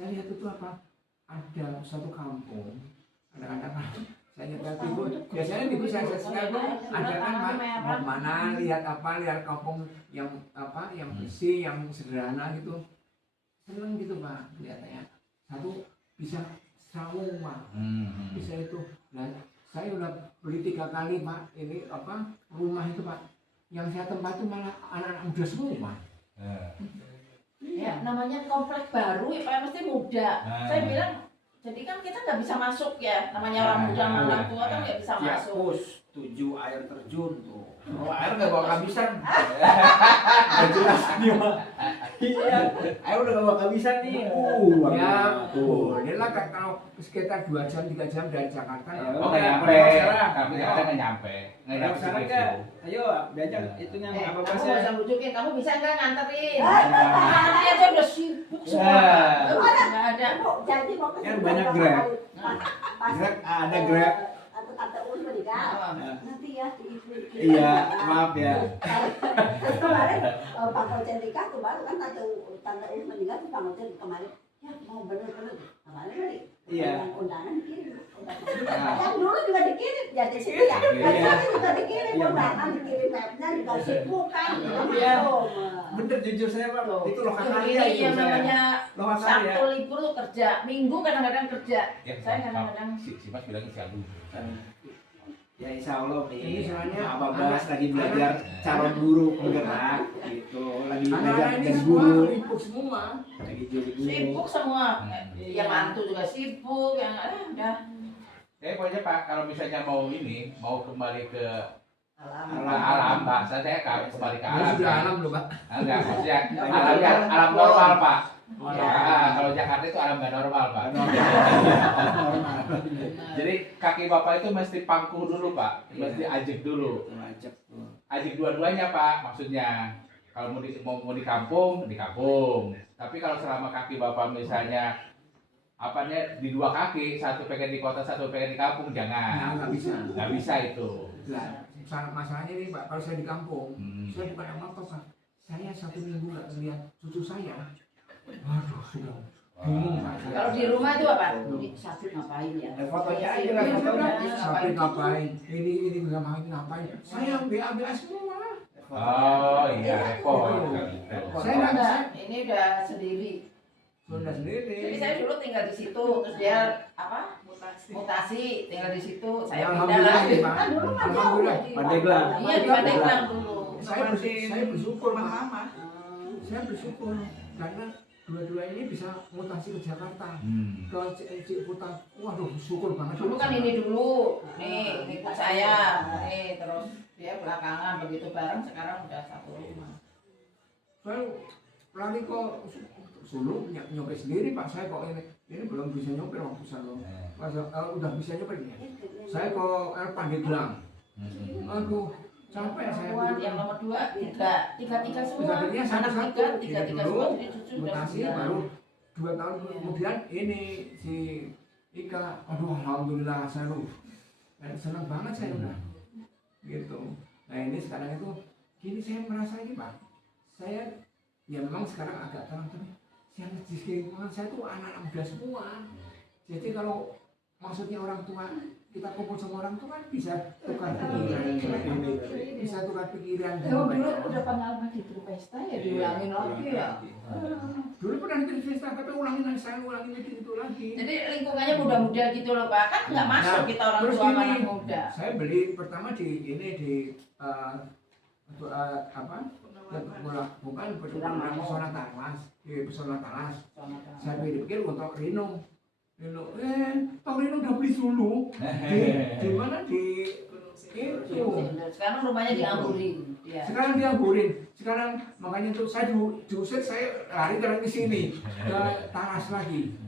saya lihat itu apa? Ada satu kampung, anak-anak saya nyetel tidur, biasanya tidur saya tuh ada kan mau kemana, lihat kampung yang apa, yang bersih, yang sederhana gitu, seneng gitu Pak, kelihatannya. Satu bisa sawung Pak, bisa itu. Nah, saya udah beli 3 kali Pak, ini apa rumah itu Pak, yang saya tempati malah anak-anak muda semua. Ya, namanya komplek baru ya Pak, mesti muda. Saya bilang, jadi kan kita nggak bisa masuk ya, namanya orang muda sama anak tua kan nggak bisa masuk. Pus 7 air terjun tuh. Oh, air nggak bawa kehabisan. Jelas nih Pak. Iya, air udah nggak bawa kehabisan nih. Ya, inilah kalau sekitar 2 jam 3 jam dari Jakarta. Oh nggak nyampe, tapi kita nggak nyampe. Nggak nyampe Sekarang situ. kan, ayo diajak itunya apa Kamu pasnya? nggak usah bujukin, kamu bisa nggak nganterin? Nanti aja udah sibuk semua. Nggak ada. Jadi mau ke Kan banyak Grab. Grab ada Grab. Atau tante Uli menikah. Nanti ya di Iya, maaf ya. Terus kemarin Pak Kojen nikah kemarin kan tante Uli meninggal tuh Pak Kojen kemarin ya mau bener-bener kemarin kali. Iya. Undangan dikirim. Yang dulu juga dikirim jadi situ ya. Iya. Yang juga dikirim undangan dikirim webnya juga sibuk kan. Iya. Bener jujur saya Pak, itu loh karya itu yang saya. namanya Loh karya. Sabtu libur tuh kerja, Minggu kadang-kadang kerja. Ya, Saya kadang-kadang si Mas bilang siang dulu. Ya insya Allah Ini nih, soalnya Abang Bas lagi belajar calon guru penggerak gitu, lagi belajar Anak-anak ini jadi semua guru, ribut semua. lagi jadi guru. sibuk semua. Yang mantu juga sibuk, yang udah. Pokoknya Pak, kalau misalnya mau kembali ke Alam. alam, bahasa saya kembali ke Ini alam. sudah kan? alam loh Pak. Enggak, maksudnya alam normal Pak. Oh, Kalau Jakarta itu alam nggak normal Pak. Jadi kaki Bapak itu mesti pangkuh dulu Pak, mesti ajek dulu. Ajek dua-duanya Pak, maksudnya kalau mau di kampung, di kampung. Tapi kalau selama kaki Bapak misalnya di 2 kaki, satu pengen di kota, satu pengen di kampung, jangan. Nggak bisa. Nggak bisa itu. Nah, masalahnya ini Pak, kalau saya di kampung, saya bukan yang ngotot Pak. Saya 1 minggu nggak lihat cucu saya. Waduh, sudah bingung Pak. Kalau di rumah itu apa? Sabtu ngapain ya? Fotonya aja lah, Iya, fotonya. Sampai ngapain? Ini nggak ngapain? Saya ambil semua. Oh iya, repot. Saya nggak bisa. Ini udah sendiri. Sudah sendiri. Jadi saya dulu tinggal di situ, terus dia apa? Mutasi, tinggal di situ. Saya pindah Alhamdulillah lagi. Pak. Kan dulu kan jauh Alhamdulillah. ya di Pandeglang. Iya di Pandeglang dulu. Saya bersyukur Pak. Saya bersyukur karena dua-dua ini bisa mutasi ke Jakarta. Ke Ciputat. Waduh, syukur banget. Dulu kan ini dulu, nih ikut saya, nih terus dia belakangan begitu bareng, sekarang udah satu rumah. Saya lari kok Solo nyopir sendiri Pak. Saya kok ini belum bisa nyopir waktu saya. Pas udah bisa nyopir ya. Saya ke Pandeglang. Aduh, capek saya. Yang nomor 2, tiga semua. Akhirnya Anak satu-satu. tiga Ini semua, dulu, jadi cucu udah mutasi 9. baru 2 tahun kemudian ini si Ika. Aduh, alhamdulillah saya senang banget saya udah gitu. Nah ini sekarang itu gini saya merasa ini Pak, saya ya memang sekarang agak terang tapi saya di lingkungan saya tuh anak-anak muda semua. Jadi kalau maksudnya orang tua kita kumpul sama orang tua kan bisa tukar pikiran, bisa tukar pikiran. Dulu udah pengalaman di grup pesta ya diulangin lagi ya. Dulu pernah di pesta tapi ulangin lagi, saya ulangin lagi itu lagi. Jadi lingkungannya muda-muda gitu loh Pak, kan nggak masuk kita orang terus tua sama gini, anak muda. saya beli pertama di apa? Bukan Pesona Talas, di Pesona Talas. Saya pikir untuk Rino. Tahu Rino udah beli dulu. Di mana di itu? Sekarang rumahnya dianggurin. Ya. Sekarang dianggurin. Sekarang makanya tuh saya diusir, saya lari ke sini ke Talas lagi.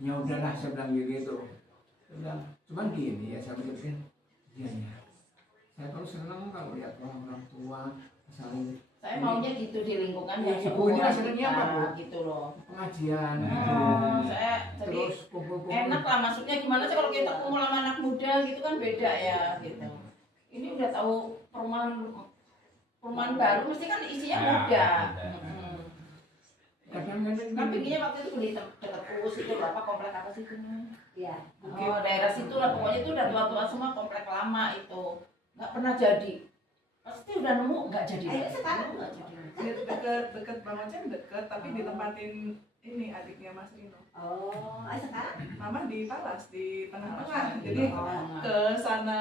Ya udahlah saya bilang gitu. Cuman gini ya saya pikir, iya ya. Saya kalau senang kalau lihat orang tua saling. Saya maunya gitu di lingkungan yang Ibu ini seumuran hasilnya kita, apa, Bu? gitu loh. Pengajian. Saya jadi Terus kumpul-kumpul. enak lah, maksudnya gimana sih kalau kita kumpul sama anak muda gitu kan beda ya gitu. Ini udah tahu perumahan baru mesti kan isinya muda. Kadang-kadang Kan pinginnya waktu itu beli dekat Lubus itu berapa komplek apa sih itu? Iya. Oh, daerah situ lah pokoknya itu udah tua-tua semua, komplek lama itu. Nggak pernah jadi. Pasti udah nemu nggak jadi. Ayo sekarang nggak jadi. Deket Bang Ocen deket, tapi ditempatin ini adiknya Mas Rino. Oh, ayo sekarang. Mama di Talas, di tengah-tengah. Jadi ke sana,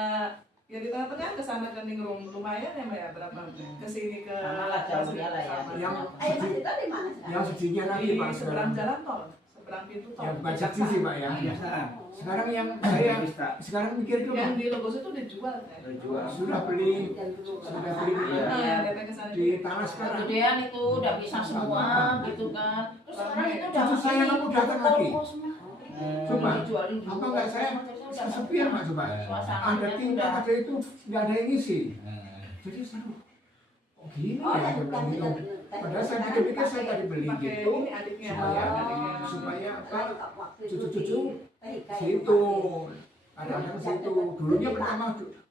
ya di tengah-tengah ke sana ke Ningrum lumayan ya Mbak ya, berapa? Ke sini ke Sama lah, jauhnya lah ya. sama. Yang Ayo Mas Dito di mana sekarang? yang sedihnya lagi Di Pak seberang sekarang. jalan tol, seberang pintu tol. Yang bukan sedih sih Pak ya. Iya, sekarang. Sekarang yang saya Bisa. sekarang mikir tuh Yang Pak, di Logos itu dijual kan? Dijual. sudah beli Sudah beli Nah, datang ke sana di juga. Talas sekarang. Kemudian itu udah bisa semua gitu kan. Terus sekarang itu udah Cucu saya kamu datang lagi. toko semua. Coba, Dijualin apa enggak saya kesepian Pak coba. Ada Suasananya tuh tingkat udah ada itu nggak ada yang ngisi. Hmm. Jadi saya oh gini Oh, ya, yang saya bilang gitu. benar. Padahal saya pikir-pikir saya tadi beli Pakai gitu ini adiknya. supaya adiknya. supaya apa Waktu cucu-cucu TK situ kadang-kadang situ dulunya pertama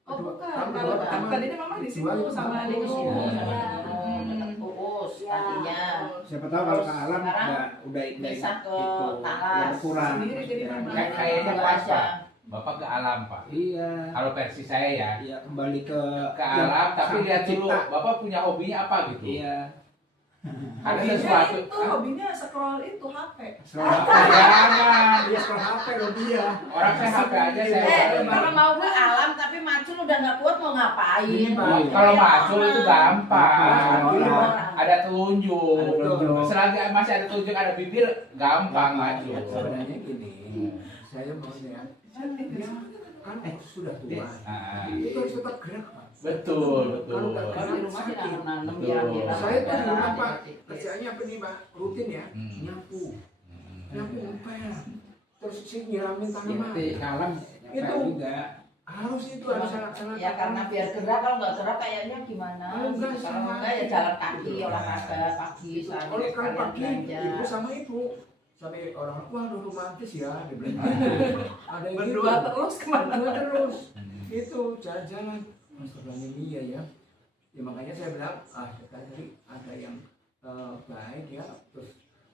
Oh bukan, tahun kalau kedua pertama tadinya Mama di situ jual itu sama Pak. adiknya. Uus Ya. tadinya. Siapa tahu kalau ke alam Sekarang udah bisa ke itu, Talas. yang kurang. Sendiri jadi mama. Kayaknya pas Pak. Bapak ke alam Pak. Iya. Kalau versi saya ya, Iya, kembali ke ke alam tapi sang lihat dulu pencipta. Bapak punya hobinya apa gitu. Iya. Ada Hobinya sesuatu. itu, hobinya scroll itu HP. Jangan. dia sekolah HP loh dia Orang saya HP aja saya. Kalau mau ke alam tapi macul udah nggak kuat mau ngapain? Iya, Kalau macul itu gampang. Iya. Ada telunjuk. Ada telunjuk. Selagi masih ada telunjuk ada bibir gampang macul. sebenarnya gini saya maunya dia kan sudah tua Ah, itu harus tetap gerak Pak. betul, betul. Kalau di rumah sih nanam Betul. kira-kira. Saya tuh di rumah Pak kerjanya apa nih Pak rutin ya Hmm. nyapu ngepel terus sih nyiramin tanaman Di alam Itu. juga. harus itu harus sangat Ya karena biar gerak, kalau nggak gerak kayaknya gimana? Kalau enggak, Gitu. Kalau sama. enggak ya jalan kaki, olahraga pagi, kalau sekalian kalau pagi belanja. ibu sama ibu sampai orang waduh romantis ya dia bilang ada yang Berdua gitu. terus kemana? Berdua terus itu jalan-jalan Astagfirullahaladzim iya ya ya makanya saya bilang tadi ada yang baik ya terus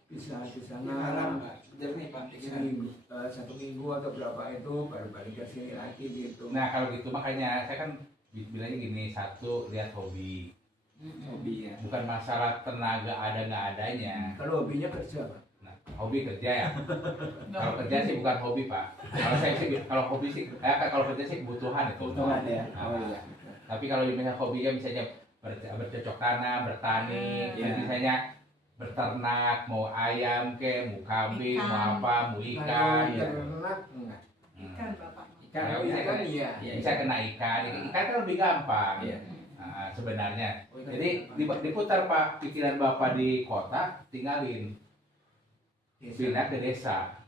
bisa di Di alam, sana Pak. Jernih, Pak. Pikiran. seminggu, 1 minggu atau berapa itu baru balik ke sini lagi gitu. Nah kalau gitu makanya saya kan bilangnya gini, satu lihat hobi, Hobi ya. bukan masalah tenaga ada nggak adanya. Kalau hobinya kerja Pak. Nah, hobi kerja ya. Kalau kerja sih bukan hobi Pak. Kalau saya sih kalau hobi sih, kalau kerja sih kebutuhan itu. Kebutuhan ya. Nah, Oh iya. Tapi kalau misalnya hobinya misalnya bercocok tanam, bertani, Iya. misalnya berternak, mau ayam ke, mau kambing, Ikan. mau apa, mau ikan. Kalau ternak enggak. Ikan Bapak. Ikan. Kalau bisa ikan kan? iya. Iya. Bisa kena ikan, ikan kan lebih gampang. Iya. Nah, sebenarnya. Oh, ikan Jadi diputar Pak, pikiran Bapak di kota, tinggalin, pindah ke desa.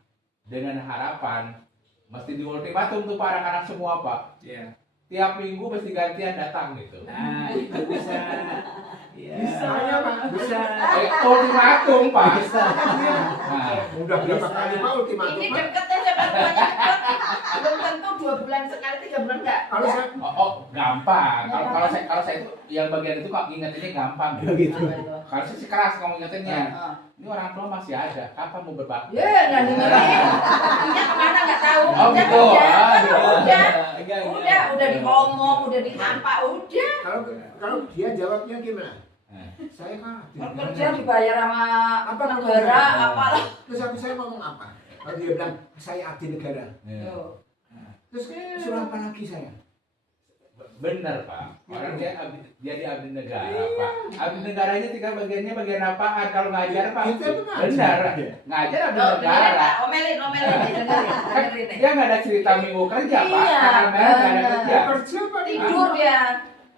Dengan harapan, mesti di ultimatum tuh para anak-anak semua Pak. Iya. Tiap minggu mesti gantian datang gitu. Nah, itu bisa. Iya. Bisa ya Pak. Bisa. Ultimatum Pak. Bisa. Nah, Udah berapa Bisa. kali Pak ultimatum Ini Pak? deket aja kan rumahnya deket. Belum tentu 2 bulan sekali, 3 bulan enggak. Kalau saya gampang. Kalau saya itu yang bagian itu kok ingetinnya gampang. Gitu. Kalau saya sih keras ngomong ingetinnya. Ah. Ini orang tua masih ada. Kapan mau berbakti? Ya, nggak dengerin. Artinya kemana nggak tahu. Oh, Udah, gitu. udah, Ah, gitu. udah diomong, udah dihampa, udah. kalau dia jawabnya gimana? Saya kan Kerja dibayar sama Apa negara, namanya? apalah. terus habis saya ngomong apa? Kalau dia bilang saya abdi negara, Tuh. terus suruh apa lagi saya? Benar Pak. Orang dia di abdi negara Pak. Abdi negaranya tinggal bagian apaan? Kalau ngajar Pak. Itu benar. Benar. Ngajar abdi Tuh, dengerin, negara. Pak. Omelin, dengerin nih. Dia nggak ada cerita minggu kerja Pak. Iya, Karena nggak ada benar. kerja. Kerja Pak. Tidur dia.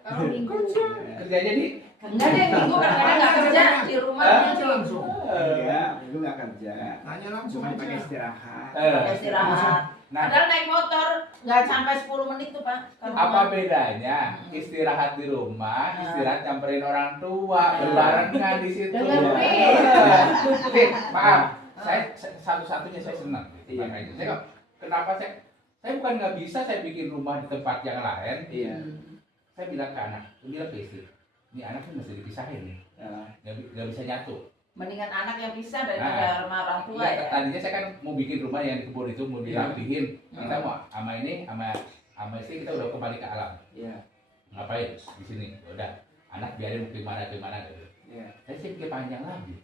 Kalau minggu. Kerja. Kerjanya di Enggak deh, minggu kadang-kadang nggak kerja di rumah. Tanya langsung. Iya, itu nggak kerja. Tanya langsung Cuma pakai aja. istirahat. Istirahat. Nah, Padahal naik motor nggak sampai 10 menit tuh Pak. ke rumah. apa bedanya istirahat di rumah, istirahat nyamperin orang tua, berbarengan di situ. Dengerin. Oke, maaf, saya satu-satunya saya senang. Makanya saya kok, kenapa saya bukan nggak bisa saya bikin rumah di tempat yang lain. Iya. Saya bilang ke anak, bilang ke istri, ini anak tuh mesti dipisahin nih, Ya. nggak bisa nyatu. Mendingan anak yang bisa daripada rumah orang tua Enggak, ya. tadinya saya kan mau bikin rumah yang di kebun itu mau dirapihin. Kita mau sama ini sama istri kita udah kembali ke alam. Iya. Ngapain di sini? Udah, anak biarin ke mana gitu. Iya. Saya pikir panjang lagi.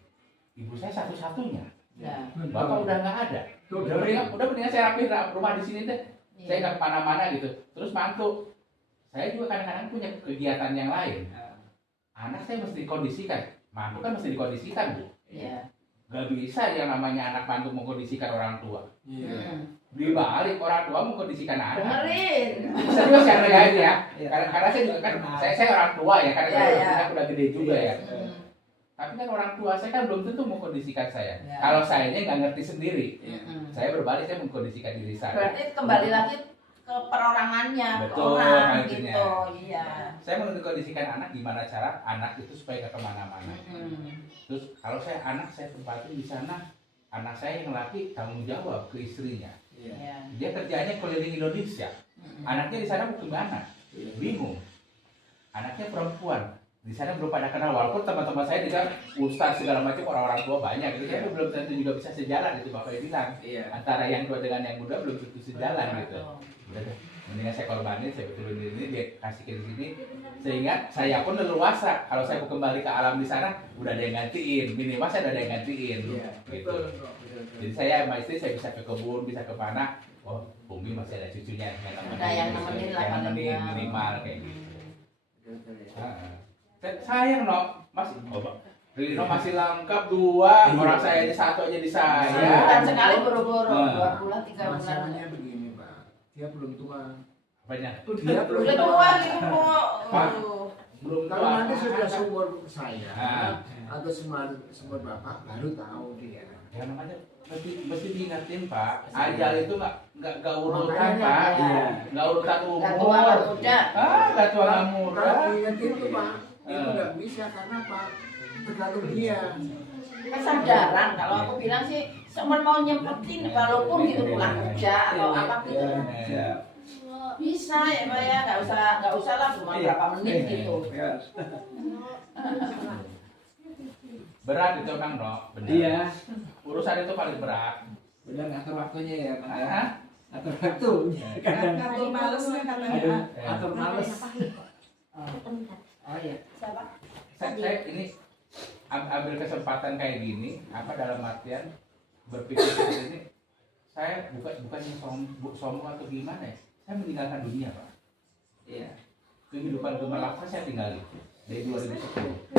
Ibu saya satu-satunya. Ya. Bapak udah nggak ada. Udah mendingan saya rapihin rumah di sini deh. Saya nggak kemana-mana gitu. Terus mantu, saya juga kadang-kadang punya kegiatan yang lain. Anak saya mesti dikondisikan. Mantu kan mesti dikondisikan, Bu. Iya. Gak bisa yang namanya anak mantu mengkondisikan orang tua. Iya. Dibalik orang tua mengkondisikan anak. Dengerin. Bisa juga saya regain ya. Iya. Karena saya juga kan saya orang tua ya, karena saya udah gede juga ya. Hmm. Tapi kan orang tua saya kan belum tentu mengkondisikan saya. Ya. Kalau sayanya nggak ngerti sendiri, Hmm. saya berbalik saya mengkondisikan diri saya. Berarti kembali lagi ke perorangannya, Betul, orang artinya. gitu. Iya. Saya mengkondisikan anak gimana cara anak itu supaya nggak kemana-mana. Hmm. Terus kalau anak saya tempatin di sana, anak saya yang laki tanggung jawab ke istrinya. Iya. Dia kerjanya keliling Indonesia. Hmm. Anaknya di sana mau kemana? Bingung. Anaknya perempuan. Di sana belum pada kenal, walaupun teman-teman saya juga ustaz segala macam orang-orang tua banyak gitu, tapi belum tentu juga bisa sejalan gitu Bapak bilang. Iya. Antara yang tua dengan yang muda belum tentu sejalan gitu. Betul. Udah deh, mendingan saya korbanin, saya betulin ini, dia kasih ke sini, sehingga saya pun leluasa. Kalau saya mau kembali ke alam di sana, udah ada yang gantiin, minimal saya udah ada yang gantiin, Iya. gitu. Jadi saya sama istri saya bisa ke kebun, bisa ke mana. Oh, Bumi masih ada cucunya yang nemenin, Ada yang nemenin lah yang paling nemenin nggak. minimal kayak gitu. Betul ya. Heeh. Sayang no, masih, Rino masih lengkap 2, orang saya aja 1 aja di saya. Sebulan sekali buru-buru, Nah. 2 bulan, 3 bulan. Masalahnya begini Pak, dia belum tua. Apanya? Dia belum Udah tua gitu kok. Pak. Aduh. Belum Kalau tua. nanti sudah seumur saya Ah. atau seumur bapak baru tahu dia. Ya namanya mesti diingetin Pak. Ajal itu nggak urutan Makanya, Pak. iya. Nggak urutan Gak umur. tua gak muda. Nggak tua nggak muda. Kalau diingetin itu Pak, itu nggak bisa karena Pak tergantung dia. Kesadaran kalau aku bilang sih cuma mau nyempetin walaupun gitu pulang kerja atau apa gitu. Iya. Bisa ya Pak ya, nggak usah lah cuma Iya. berapa menit gitu. Iya. Berat itu Kang No, benar. Iya. Urusan itu paling berat. Benar ngatur waktunya ya, Bang. ya. Hah? Atur waktunya. Kadang Ngatur malesnya katanya. aduh, atur males. Oh iya. Siapa? Saya ini ambil kesempatan kayak gini, apa dalam artian berpikir seperti ini, saya bukannya sombong atau gimana ya, saya meninggalkan dunia Pak. Iya. Kehidupan gemerlap saya tinggalin dari 2010.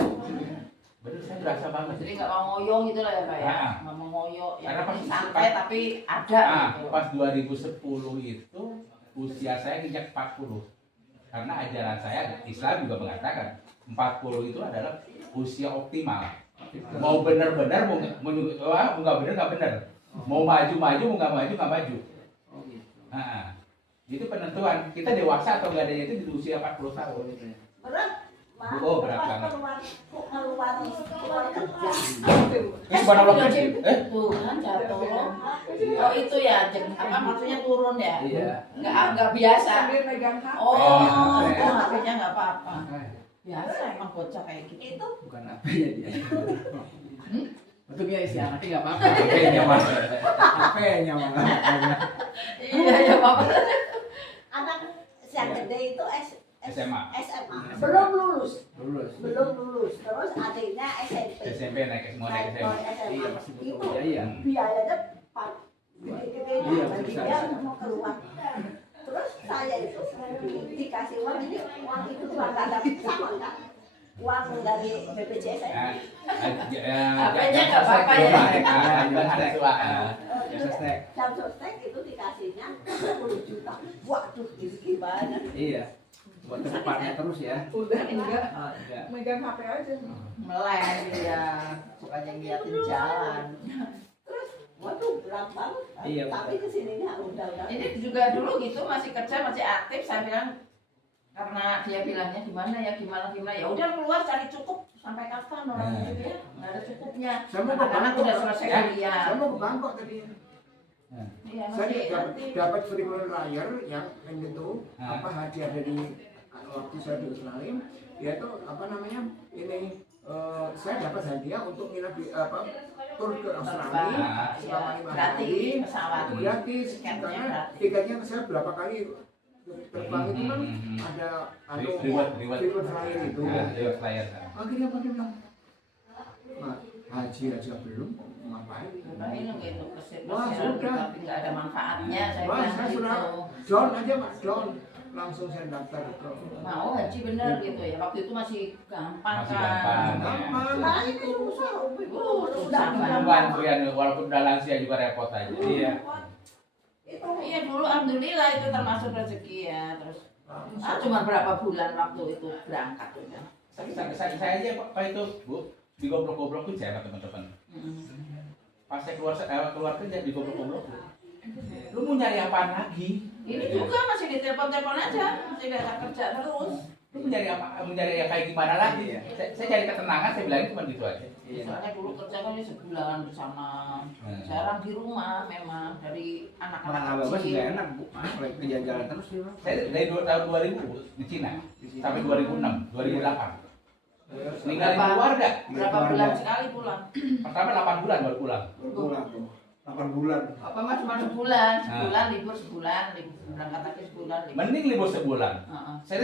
Bener, saya berasa banget. Jadi nggak mau ngoyo gitu lah ya Pak ya, Ah. nggak mau ngoyo ya Karena pas- santai tapi ada gitu. Pas 2010 itu usia saya nginjak 40. Karena ajaran saya Islam juga mengatakan 40 itu adalah usia optimal. Mau benar-benar mau nggak benar nggak benar. Mau maju mau nggak maju. Oh gitu. Nah, itu penentuan kita dewasa atau nggak ada itu di usia 40 tahun. Berat. Pak. Oh, berat Pas banget. keluar kerja. Subhanallah. Tuh kan jatuh. Oh itu ya, apa maksudnya turun ya? Iya. Nggak biasa. Sambil megang HP. Oh, Eh. itu HP-nya nggak apa-apa. Biasa emang bocah kayak gitu. Itu Bukan apa-nya dia. Untuknya isi anaknya nggak apa-apa. HP-nya Mas. HP-nya malah. Iya ya bapak. anak yang gede itu SMA. SMA. Belum lulus. Lulus. Terus adiknya SMP. SMP naik semua naik Mau SMA. SMA. Iya, masih Itu butuh biaya. biayanya gede-gede Iya, bagi besar. dia mau keluar. Terus saya itu dikasih uang ini, uang itu uang nggak ada pesangon kan? Uang dari BPJS saya. HP-nya nggak apa-apa ya. Ada tua. Sostek. Jam sostek itu dikasihnya 10 juta. Waduh, ini gimana? Iya. Buat kedepannya terus ya. Udah enggak Enggak. megang HP aja. Meleng dia, sukanya ngeliatin jalan. Waduh, berat banget. Iya, Tapi kesininya udah. Ini juga dulu gitu masih kerja masih aktif, saya bilang karena dia bilangnya gimana ya ya udah keluar cari cukup sampai kapan orang gitu ya nggak ada cukupnya. Saya mau ke Anak-anak Bangkok. udah selesai Ya. kuliah. Saya mau ke Bangkok tadi. Iya Saya masih dapat frequent flyer yang itu Ah. apa hadiah dari waktu saya di Australia, yaitu apa namanya ini saya dapat hadiah untuk nginep di tur ke Australia Terbang. selama 5 hari. Gratis pesawat. Itu gratis Tiketnya karena gratis. tiketnya saya berapa kali terbang itu kan ada Reward. reward flyer itu. Nah, reward flyer. Akhirnya apa dia bilang, "Nah, haji aja belum, ngapain?" Ngapain gitu kesip Wah, sudah. tapi nggak ada manfaatnya saya Wah, bilang saya gitu. sudah down aja Pak, down. Langsung saya daftar itu. Mau haji bener gitu ya. Waktu itu masih gampang Masih kan. gampang. Gampang. Sekarang itu susah. Susah Tunggu antrian walaupun udah lansia juga repot aja. Iya. Itu Iya dulu alhamdulillah itu termasuk rezeki ya. Terus cuma berapa bulan waktu itu berangkat ya. Saya aja Pak itu Bu digoblok-goblok tuh saya sama teman-teman. Pas saya keluar kerja digoblok-goblok. Lu mau nyari apaan lagi? Ini juga masih ditelepon-telepon aja, masih ada kerja terus. Lu mencari yang kayak gimana lagi? Iya. Saya cari ketenangan, saya bilang cuma gitu aja. Iya. Soalnya dulu kerja kan ini sebulan di sana, jarang di rumah memang dari Orang anak-anak abah juga kecil. enak Bu, lagi jalan-jalan terus dia. Saya dari tahun 2000 Bu, di Cina sampai 2006, 2008. Ninggalin keluarga. Berapa bulan sekali pulang? Pertama 8 bulan baru pulang. Pulang tuh. 8 bulan. Apa mah cuma sebulan, libur sebulan, berangkat lagi sebulan. Libur. Mending libur sebulan. Heeh. Saya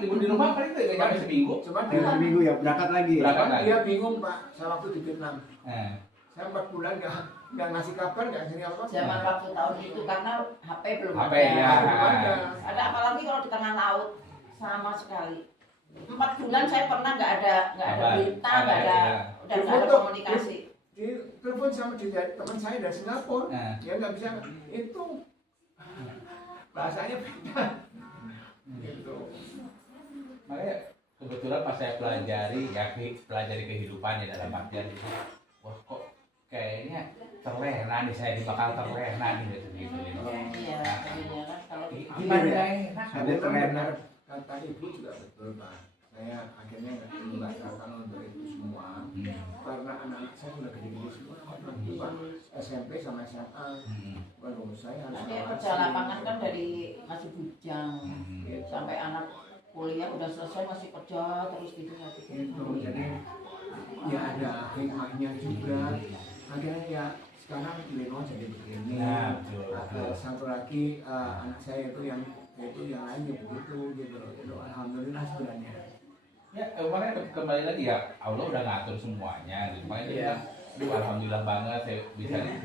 libur di rumah paling nggak sampai seminggu. Cuma Dari dia, minggu ya berangkat lagi. Berangkat lagi. dia bingung Pak, saya waktu di Vietnam. Eh, Saya 4 bulan nggak ngasih kabar, nggak ngasih apa. Zaman waktu tahun itu karena HP belum HP, ada. ya. Belum ada. Ada apalagi kalau di tengah laut sama sekali. 4 bulan saya pernah nggak ada berita, nggak ada, udah nggak ada komunikasi. Di telepon sama teman saya dari Singapura, Nah. dia nggak bisa itu bahasanya beda. Gitu. makanya kebetulan pas saya pelajari kehidupannya dalam artian itu, wah kok kayaknya terlena nih saya ini bakal terlena nih gitu. Iya, jadinya kan kalau Gimana nggak enak? Ada terlena. Kata ibu juga betul Pak. Saya akhirnya nggak membatalkan untuk itu semua karena anak-anak saya sudah gede-gede semua, orang tua SMP sama SMA. Baru saya harus dia awasi. kerja lapangan kan dari masih bujang sampai anak kuliah udah selesai masih kerja terus gitu Gitu. Jadi ya ada hikmahnya juga. Akhirnya ya sekarang Lino jadi begini. Nah, betul. Satu lagi anak saya itu yang lain ya begitu gitu. Itu alhamdulillah sebenarnya. Ya, makanya kembali lagi ya Allah udah ngatur semuanya gitu. Makanya dia bilang, "Duh, alhamdulillah banget saya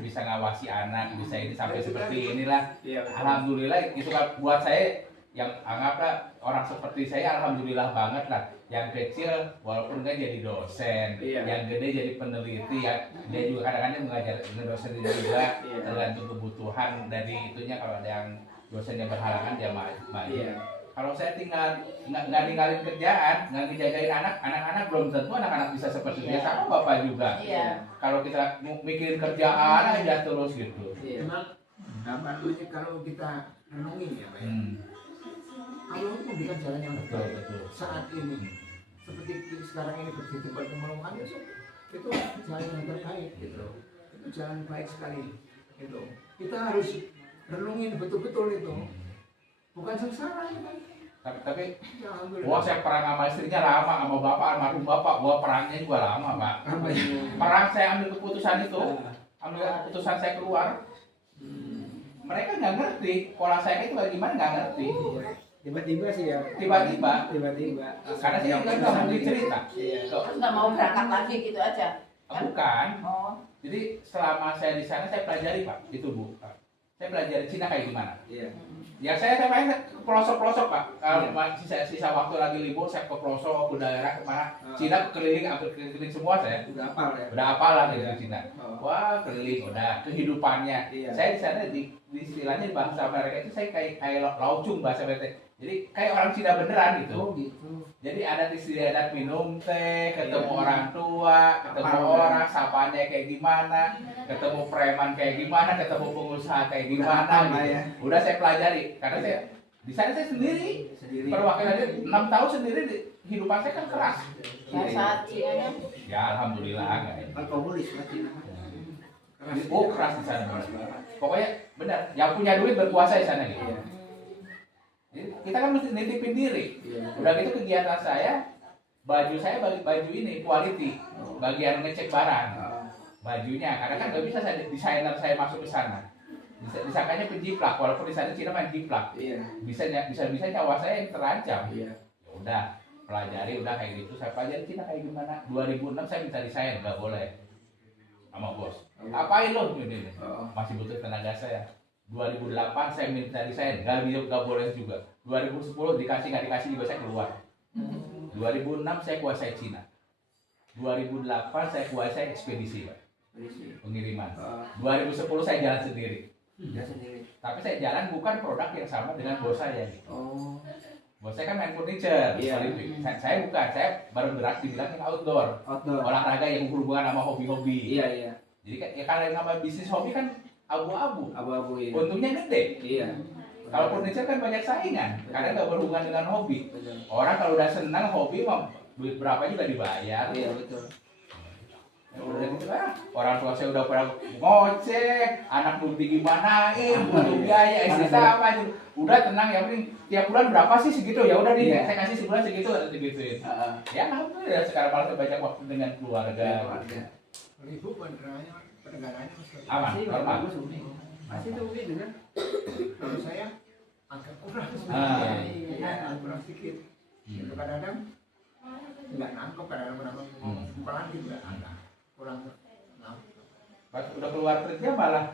bisa ngawasi anak, bisa ini sampai seperti inilah." Iya. Alhamdulillah itu kan buat saya yang anggaplah orang seperti saya alhamdulillah banget lah. Yang kecil walaupun nggak jadi dosen, Iya. yang gede jadi peneliti, ya dia juga kadang-kadang mengajar ngedosen juga Iya. tergantung kebutuhan dari itunya. Kalau ada yang dosen yang berhalangan dia maju. Iya. Kalau saya tinggal nggak ninggalin kerjaan, nggak ngejagain anak-anak belum tentu anak-anak bisa seperti dia sama bapak juga. Iya. Kalau kita mikirin kerjaan aja terus gitu. Iya. Memang namanya kalau kita renungin ya Pak ya. Allah itu memberikan jalan yang Betul, terbaik betul. saat ini. Seperti sekarang ini begitu pertemuan itu jalan yang terbaik gitu. Itu jalan baik sekali gitu. Kita harus renungin betul-betul itu. Bukan sengsara ya, Pak. Tapi Ya, alhamdulillah. wah saya perang sama istrinya lama, sama bapak almarhum bapak, gua perangnya juga lama pak. Apa itu? Perang saya ambil keputusan itu, ambil keputusan saya keluar. Mereka nggak ngerti, pola saya itu kayak gimana nggak ngerti. Tiba-tiba sih ya. Tiba-tiba, Tiba-tiba. karena saya nggak mungkin cerita. Iya. Terus nggak mau berangkat lagi gitu aja. Bukan. Oh, Jadi selama saya di sana saya pelajari pak, itu bu. Saya pelajari Cina kayak gimana. Iya. Ya saya main ke pelosok-pelosok pak. Kalau sisa waktu lagi libur saya ke pelosok, ke daerah kemana. Cina keliling, hampir keliling semua saya. Udah hafal ya. Udah apa lah gitu di Cina. Oh. Wah keliling, udah kehidupannya. Iya. Saya di sana di istilahnya bahasa mereka itu saya kayak laucung bahasa mereka. Jadi kayak orang Cina beneran gitu. Oh gitu. Jadi adat istiadat minum teh, ketemu orang tua, ketemu Apa, orang sapanya kayak gimana, ketemu preman kayak gimana, ketemu pengusaha kayak gimana Udah apa, gitu. ya? Udah saya pelajari karena saya di sana saya sendiri. Sendiri. Perwakilannya 6 tahun sendiri kehidupan saya kan keras. bahasa Cina-nya. Ya alhamdulillah enggak. Kan komunis lah Cina. Oh keras di sana. Pokoknya benar, yang punya duit berkuasa di sana gitu. Iya. Jadi kita kan mesti nitipin diri. Iya. Udah gitu kegiatan saya baju saya baju ini quality, bagian ngecek barang bajunya, karena kan nggak bisa desainer saya masuk ke sana, disangkanya penjiplak, walaupun di sana Cina main jiplak, Iya. bisa nyawa saya yang terancam. Iya. Ya udah pelajari, udah kayak gitu, saya pelajari Cina kayak gimana. 2006 saya minta desain, nggak boleh sama bos. Apain lo ini masih butuh tenaga saya. 2008 saya minta desain, nggak boleh juga. 2010 dikasih nggak dikasih juga saya keluar. 2006 saya kuasai Cina. 2008 saya kuasai ekspedisi, Pak. Pengiriman. 2010 saya jalan sendiri. Tapi saya jalan bukan produk yang sama dengan bos saya. Oh. Bos saya kan main furniture, Iya. Saya bukan, saya baru gerak dibilang outdoor. Olahraga yang berhubungan sama hobi-hobi. Iya. Jadi kan ya kalau yang nama bisnis hobi kan abu-abu. Abu-abu ya. Untungnya gede. Iya. Kalau furniture kan banyak saingan, karena nggak berhubungan dengan hobi. Betul. Orang kalau udah senang hobi mah duit berapa juga dibayar. Iya betul. Ya udah gitu lah. Orang tua saya udah pada ngoceh, anak mau digimanain, butuh biaya, istri sama aja. Udah tenang, yang penting tiap bulan berapa sih segitu, ya udah nih, Iya. saya kasih sebulan segitu, segituin. Ya alhamdulillah sekarang malah banyak waktu dengan keluarga. Ibu penegarannya Aman, normal. masih tuh dengan kalau saya agak kurang kurang sedikit. Itu kadang-kadang nggak nangkep, kadang-kadang pelan juga agak kurang nangkep. Pas udah keluar kerja malah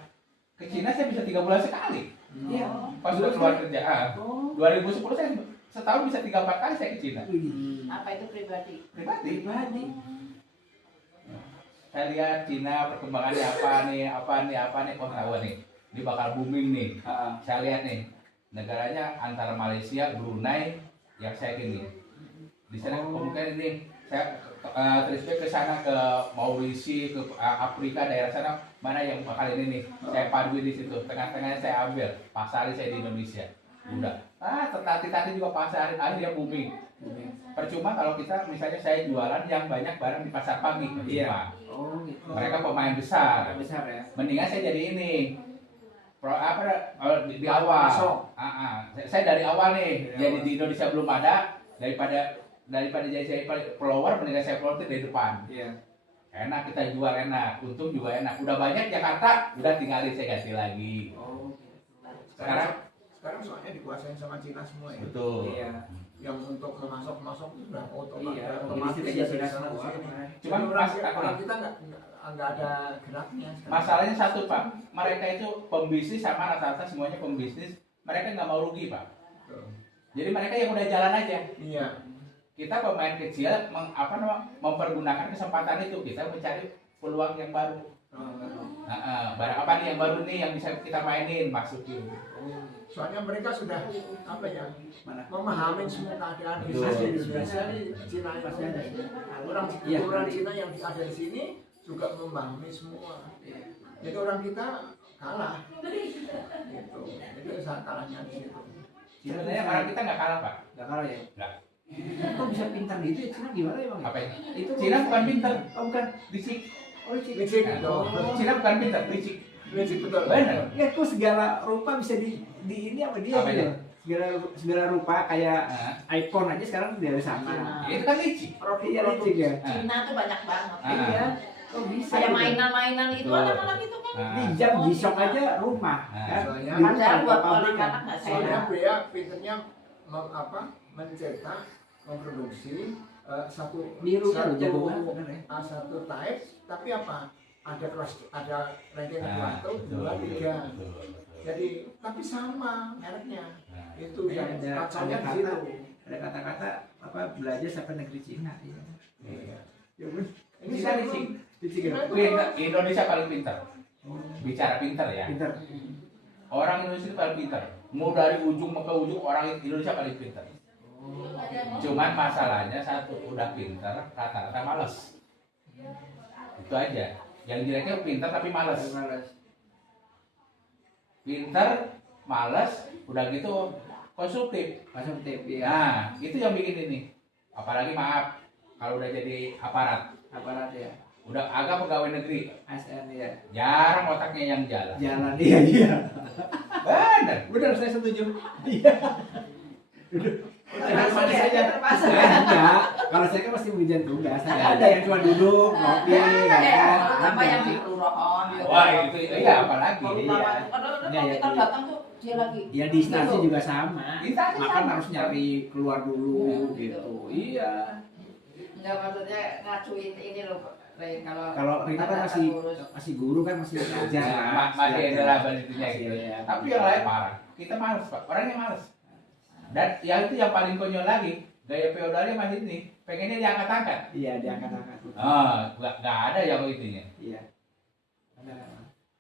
ke Cina saya bisa 3 bulan sekali. Iya. Pas udah keluar kerja, 2010 saya setahun bisa 3-4 kali saya ke Cina. Apa itu pribadi? Pribadi. Saya lihat Cina perkembangannya apa nih, kok tahu nih. Ini bakal booming nih. Saya lihat nih, negaranya antara Malaysia, Brunei, yang saya gini. Di sana kemungkinan ini saya terus ke sana, ke Mauritius, ke Afrika, daerah sana, mana yang bakal ini nih. Saya paduin di situ, tengah-tengahnya saya ambil, pasarin saya di Indonesia. Udah. Tadi juga pasarin, akhirnya booming. Percuma kalau kita misalnya saya jualan yang banyak barang di pasar pagi, percuma. Oh gitu. Mereka pemain besar. Besar ya. Mendingan saya jadi ini. Di awal. Saya dari awal nih. Jadi di Indonesia belum ada, daripada jadi saya follower, mendingan saya follower dari depan. Iya. Enak, kita jual enak, untung juga enak. Udah banyak Jakarta, udah tinggalin saya ganti lagi. Oh. Sekarang soalnya dikuasain sama Cina semua ya. betul. Iya. Yang untuk masuk itu sudah Iya. otomatis Jadi ya Cina sana semua. sini. Cuman orang kita nggak ada geraknya. sekarang. Masalahnya satu Pak, mereka itu pembisnis sama rata-rata semuanya pembisnis, mereka nggak mau rugi Pak. Jadi mereka yang udah jalan aja. Iya. Kita pemain kecil mempergunakan kesempatan itu, kita mencari peluang yang baru. Barang apa nih yang baru nih yang bisa kita mainin, masukin. Soalnya mereka sudah Mana? memahami semua keadaan di Betul. sini, spesial di Cina itu. Pasti ada. Orang Cina yang ada di sini juga memahami semua. Jadi orang kita kalah. Gitu. Jadi saat kalahnya di situ. Sebenarnya orang kita nggak kalah Pak. Gak kalah ya? Nggak. Kok bisa pintar gitu ya? Cina gimana emang? Apa ini? Itu Cina bukan pinter, bukan licik. Oh, Cina. Licik, Nah, Cina bukan pinter, licik. Licik betul. Benar. Ya kok segala rupa bisa di ini apa dia Apa gitu? ya? Segala rupa kayak Nah, iPhone aja sekarang dari sana. itu kan licik. Iya licik ya. Cina tuh banyak banget. Iya. Kok bisa? Ada gitu? mainan-mainan itu Betul. anak-anak itu kan. Di jam G-Shock aja rumah. Nah. Kan? Soalnya- Di Padahal buat pabrik kan. anak-anak nggak Soalnya sehat. Bea pinternya mencetak, memproduksi satu Nirunya loh, jago banget bener ya. satu type, tapi apa? Ada ranking Nah, satu, betul, dua, tiga. betul. Jadi tapi sama mereknya. Nah, Itu yang Ada kacaunya di kata, situ. ada kata-kata apa belajar sampai negeri Cina. Iya. iya. Ya bener. Ini Cina saya licik. Licik ya. Indonesia paling pintar. Bicara pintar ya. Pintar. Orang Indonesia itu paling pintar. Mau dari ujung ke ujung orang Indonesia paling pintar. Cuman masalahnya satu, udah pintar, rata-rata malas. Itu aja. Yang jeleknya pintar tapi malas. Malas. Pintar, malas, udah gitu konsumtif. Konsumtif ya. Nah, itu yang bikin ini. Apalagi maaf, kalau udah jadi aparat, Aparat ya. udah agak pegawai negeri, ASN ya. jarang otaknya yang jalan. Jalan iya. Bener. Benar saya setuju. Iya. Manis aja. Termasuk. Saya enggak. Kalau saya kan masih hujan tugas. Saya ada yang cuma duduk ngopi, Apa yang di kelurahan? Wah itu iya apalagi. Kalau kita datang tuh dia lagi. Ya di instansi juga sama. Instansi Makan sama. harus nyari keluar dulu gitu. Iya. Enggak maksudnya ngacuin ini loh, Ren, Kalau Rina kan masih guru kan masih belajar. Masih ada laban itunya gitu. Iya. Tapi yang lain parah. Kita males Pak, orangnya males. Dan yang itu yang paling konyol lagi, gaya feodalnya masih ini, pengennya diangkat-angkat. Iya, diangkat-angkat. Nggak ada yang itunya. Iya.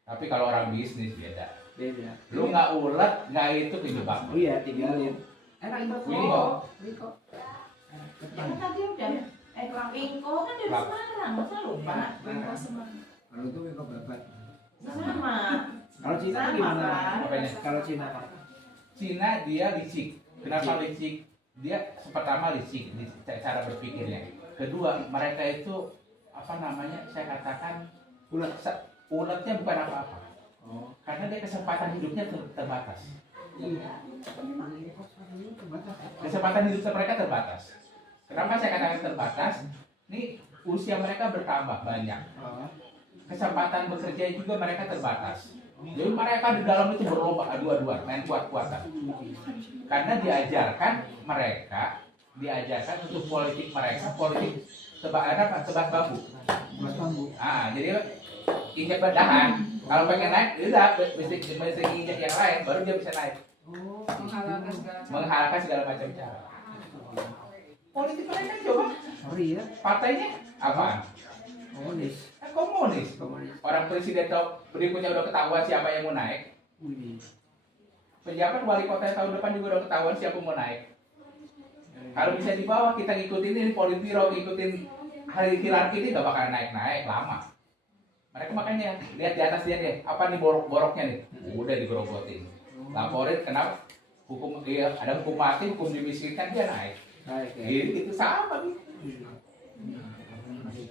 Tapi kalau orang bisnis beda. Beda. Lu nggak ulet, nggak itu kejebak. Oh iya, tinggalin. Enak itu. Wingko. Wingko. Ya kan tadi udah Wingko kan dari Semarang, masa lupa? Wingko Semarang. Kalau itu wingko babat. Sama. Kalau Cina Sama, gimana? Pak. Apanya? Kalau Cina apa? Cina dia licik. Kenapa licik? Dia pertama licik, cara berpikirnya. Kedua, mereka itu apa namanya? Saya katakan uletnya bukan apa-apa. Oh. Karena dia kesempatan hidupnya terbatas. Kesempatan hidup mereka terbatas. Kenapa saya katakan terbatas? Nih usia mereka bertambah banyak. Kesempatan bekerja juga mereka terbatas. Jadi mereka di dalam itu berlomba adu-aduan, main kuat-kuatan. Karena mereka diajarkan untuk politik mereka, politik tebas bambu. Jadi injak bedahan. Kalau pengen naik, udah mesti injak yang lain, baru dia bisa naik. Menghalalkan segala macam cara. Politik mereka coba. Sorry ya. Partainya apaan? Komunis. Komunis. Orang presiden berikutnya udah ketahuan siapa yang mau naik. Pejabat wali kota tahun depan juga udah ketahuan siapa yang mau naik. Kalau bisa di bawah kita ngikutin ini Politbiro, ngikutin hierarki ini gak bakal naik-naik lama. Mereka makanya lihat di atas dia deh, apa nih borok-boroknya nih, udah digerogotin. Laporin kenapa ada hukum mati, hukum dimiskinkan dia naik. Gitu sama nih.